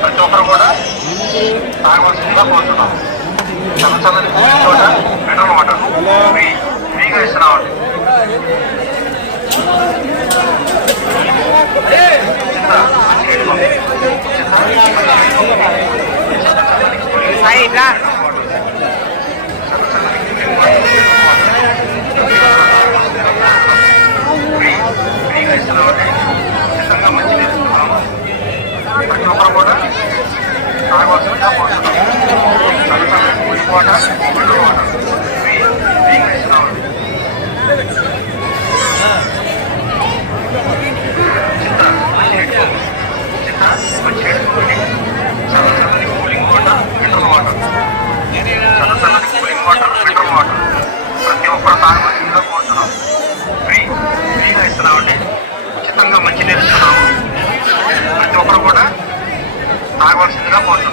ప్రతి ఒక్కరు కూడా తాగవలసిందిగా కోరుతున్నాం. చల్ల చల్లని వాటర్ మినరల్ వాటర్ ఫ్రీ ఫ్రీగా ఇస్తున్నామండి. ఫ్రీగా ఇస్తున్నామండి ప్రతి ఒక్కరు కూడా తాగవలసిందిగా కోరుతున్నాం కూలింగ్ ఫ్రీ ఫ్రీగా ఇస్తున్నామండి. చల్లచల్లని కూలింగ్ వాటర్ మినరల్ వాటర్ చల్లచల్లని కూలింగ్ వాటర్ మినరల్ వాటర్ ప్రతి ఒక్కరు తాగవలసిందిగా కోరుతున్నాం ఫ్రీ ఫ్రీగా ఇస్తున్నామండి ఉచితంగా మంచినీరు ఇస్తున్నాము ప్రతి ఒక్కరు కూడా తాగవలసిందిగా కోరుతున్నాం